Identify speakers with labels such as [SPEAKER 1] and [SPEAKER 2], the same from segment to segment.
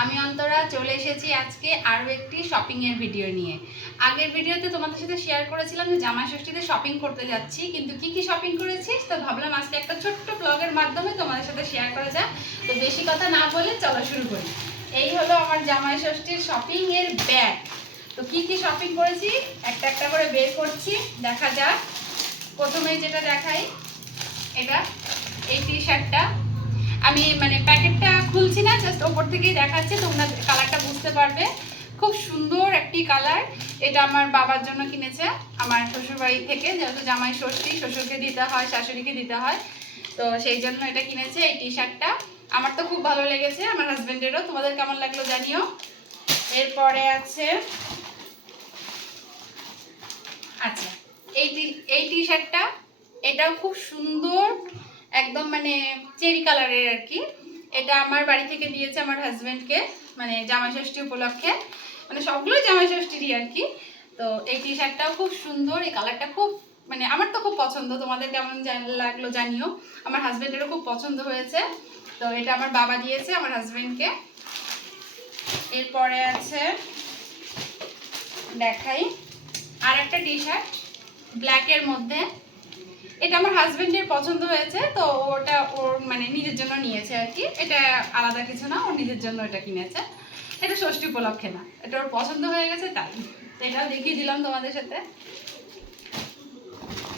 [SPEAKER 1] আমি অন্তরা চলে এসেছি আজকে আরও একটি শপিংয়ের ভিডিও নিয়ে। আগের ভিডিওতে তোমাদের সাথে শেয়ার করেছিলাম যে জামাই ষষ্ঠীতে শপিং করতে যাচ্ছি, কিন্তু কি কি শপিং করেছি তো ভাবলাম আজকে একটা ছোট্ট ব্লগের মাধ্যমে তোমাদের সাথে শেয়ার করা যাক। তো বেশি কথা না বলে চলো শুরু করি। এই হলো আমার জামাই ষষ্ঠীর শপিং এর ব্যাগ তো কি কি শপিং করেছি? একটা একটা করে বের করছি, দেখা যাক। প্রথমে যেটা দেখাই, এটা, এই টি শার্টটা আমি মানে প্যাকেটটা খুলছি না জাস্ট ওপর থেকেই দেখাচ্ছি, তোমরা কালারটা বুঝতে পারবে। খুব সুন্দর একটি কালার, এটা আমার বাবার জন্য কিনেছে, আমার শ্বশুরবাড়ি থেকে, যেহেতু জামাই ষষ্ঠী, শ্বশুরকে দিতে হয়, শাশুড়িকে দিতে হয়, তো সেই জন্য এটা কিনেছে এই টি শার্টটা আমার তো খুব ভালো লেগেছে, আমার হাজব্যান্ডেরও তোমাদের কেমন লাগল জানিও। এরপরে আছে আচ্ছা এই এই টি শার্টটা এটাও খুব সুন্দর একদম মানে চেরি কালারের আর কি। এটা আমার বাড়ি থেকে দিয়েছে আমার হাজব্যান্ডকে মানে জামাই ষষ্ঠী উপলক্ষে। মানে সবগুলোই জামাই ষষ্ঠীরই আর কি। তো এই টি শার্টটাও খুব সুন্দর, এই কালারটা খুব মানে আমার তো খুব পছন্দ, তোমাদের কেমন লাগল জানিও। আমার হাজব্যান্ডেরও খুব পছন্দ হয়েছে। তো এটা আমার বাবা দিয়েছে আমার হাজব্যান্ডকে এরপরে আছে, দেখাই। আর একটা টি শার্ট ব্ল্যাকের মধ্যে। এটা আমার হাজবেন্ডের পছন্দ হয়েছে, তো ওটা ওর মানে নিজের জন্য নিয়েছে আর কি। এটা আলাদা কিছু না ওর নিজের জন্য এটা কিনেছে। এটা ষষ্ঠী উপলক্ষে না, এটা ওর পছন্দ হয়ে গেছে তাই। তো এটাও দেখিয়ে দিলাম তোমাদের সাথে।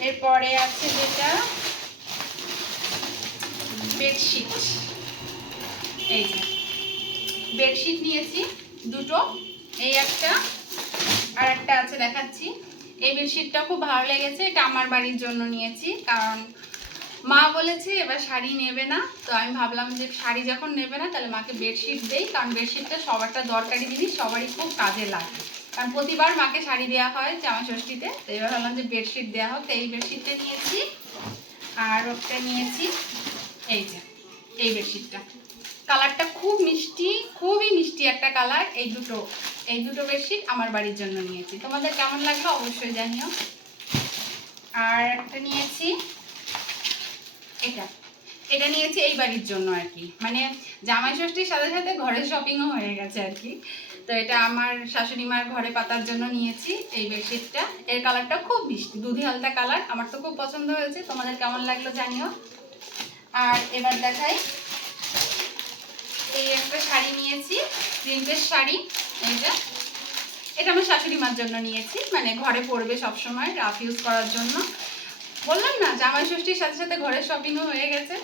[SPEAKER 1] এরপরে আছে যেটা বেডশিট। এই যে, বেডশিট নিয়েছি দুটো। এই একটা, আর একটা আছে দেখাচ্ছি। এই বেডশিটটা খুব ভালো লেগেছে, এটা আমার বাড়ির জন্য নিয়েছি, কারণ মা বলেছে এবার শাড়ি নেবে না, তো আমি ভাবলাম যে শাড়ি যখন নেবে না, তাহলে মাকে বেডশিট দেই, কারণ বেডশিটটা সবারটা দরকারি জিনিস, সবারই খুব কাজে লাগে। কারণ প্রতিবার মাকে শাড়ি দেওয়া হয় জামা ষষ্ঠীতে, তো এবার ভাবলাম যে বেডশিট দেওয়া হোক, তো এই বেডশিটটা নিয়েছি, আর ওটা নিয়েছি, এই যে, এই বেডশিটটা কালারটা খুব মিষ্টি, খুবই মিষ্টি একটা কালার এই দুটো। এই দুটো বেডশিট আমার বাড়ির জন্য নিয়েছি। তোমাদের কেমন লাগল অবশ্যই জানিও। আর একটা নিয়েছি, এটা। এটা নিয়েছি এই বাড়ির জন্য আর কি। মানে জামাই ষষ্ঠীর সাথে সাথে ঘরের শপিংও হয়ে গেছে আর কি। তো এটা আমার শাশুড়ি মার ঘরে পাতার জন্য নিয়েছি এই বেডশিটটা। এর কালারটা খুব মিষ্টি, দুধি হালতা কালার। আমার তো খুব পছন্দ হয়েছে। তোমাদের কেমন লাগল জানিও। আর এবার দেখাই নিয়েছি প্রিন্টের শাড়ি এইটা এটা আমার শাশুড়ি মার জন্য নিয়েছি মানে ঘরে পরবে সবসময়, রাফ ইউজ করার জন্য। বললাম না, জামাই ষষ্ঠীর সাথে সাথে ঘরের শপিংও হয়ে গেছে।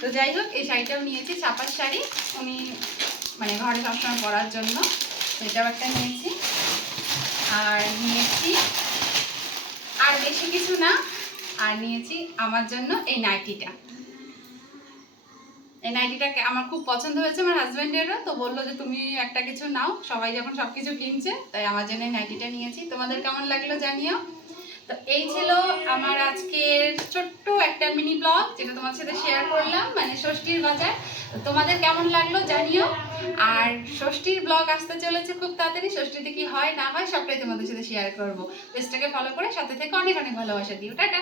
[SPEAKER 1] তো যাই হোক, এই শাড়িটাও নিয়েছি, চাপার শাড়ি। উনি মানে ঘরে সবসময় পরার জন্য, এটাও একটা নিয়েছি। আর নিয়েছি, আর বেশি কিছু না, আর নিয়েছি আমার জন্য এই নাইটিটা। এই নাইটিটাকে আমার খুব পছন্দ হয়েছে আমার হাজব্যান্ডেরও তো বলল যে তুমি একটা কিছু নাও। সবাই যখন সব কিছু কিনছে, তাই আমার জন্য নাইটিটা নিয়েছি। তোমাদের কেমন লাগল জানিও? তো এই ছিল আমার আজকের ছোট্ট একটা মিনি ব্লগ, যেটা তোমার সাথে শেয়ার করলাম মানে ষষ্ঠীর বাজার। তোমাদের কেমন লাগল জানিও। আর ষষ্ঠীর ব্লগ আসতে চলেছে খুব তাড়াতাড়ি, ষষ্ঠীতে কি হয় না হয় সবটাই তোমাদের সাথে শেয়ার করব। পেজটাকে ফলো করে সাথে থেকে, অনেক অনেক ভালোবাসা দিও। টাটা!